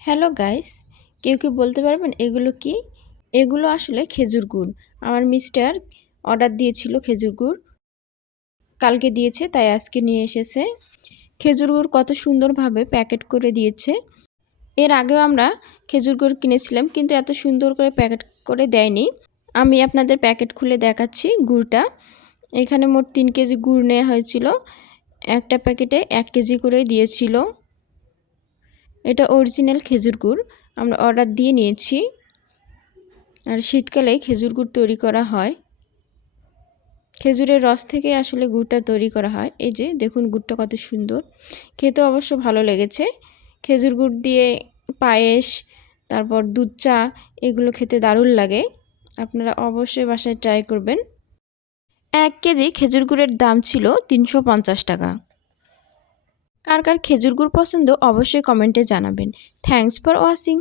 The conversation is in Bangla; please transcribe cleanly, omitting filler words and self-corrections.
হ্যালো গাইস, কেউ কি বলতে পারবেন এগুলো কি? এগুলো আসলে খেজুর গুড়। আমার মিস্টার অর্ডার দিয়েছিল খেজুর গুড়, কালকে দিয়েছে তাই আজকে নিয়ে এসেছে। খেজুর গুড় কত সুন্দরভাবে প্যাকেট করে দিয়েছে। এর আগেও আমরা খেজুর গুড় কিনেছিলাম, কিন্তু এত সুন্দর করে প্যাকেট করে দেয়নি। আমি আপনাদের প্যাকেট খুলে দেখাচ্ছি গুড়টা। এখানে মোট 3 কেজি গুড় নেওয়া হয়েছিল। একটা প্যাকেটে 1 কেজি করে দিয়েছিল। এটা অরিজিনাল খেজুর গুড়, আমরা অর্ডার দিয়ে নিয়েছি। আর শীতকালে খেজুর গুড় তৈরি করা হয়। খেজুরের রস থেকে আসলে গুড়টা তৈরি করা হয়। এই যে দেখুন গুড়টা কত সুন্দর, খেতে অবশ্য ভালো লেগেছে। খেজুর গুড় দিয়ে পায়েস, তারপর দুধ চা, এগুলো খেতে দারুণ লাগে। আপনারা অবশ্যই বাসায় ট্রাই করবেন। 1 কেজি খেজুর গুড়ের দাম ছিল 350 টাকা। কার কার খেজুর গুড় পছন্দ অবশ্যই কমেন্টে জানাবেন। Thanks for watching.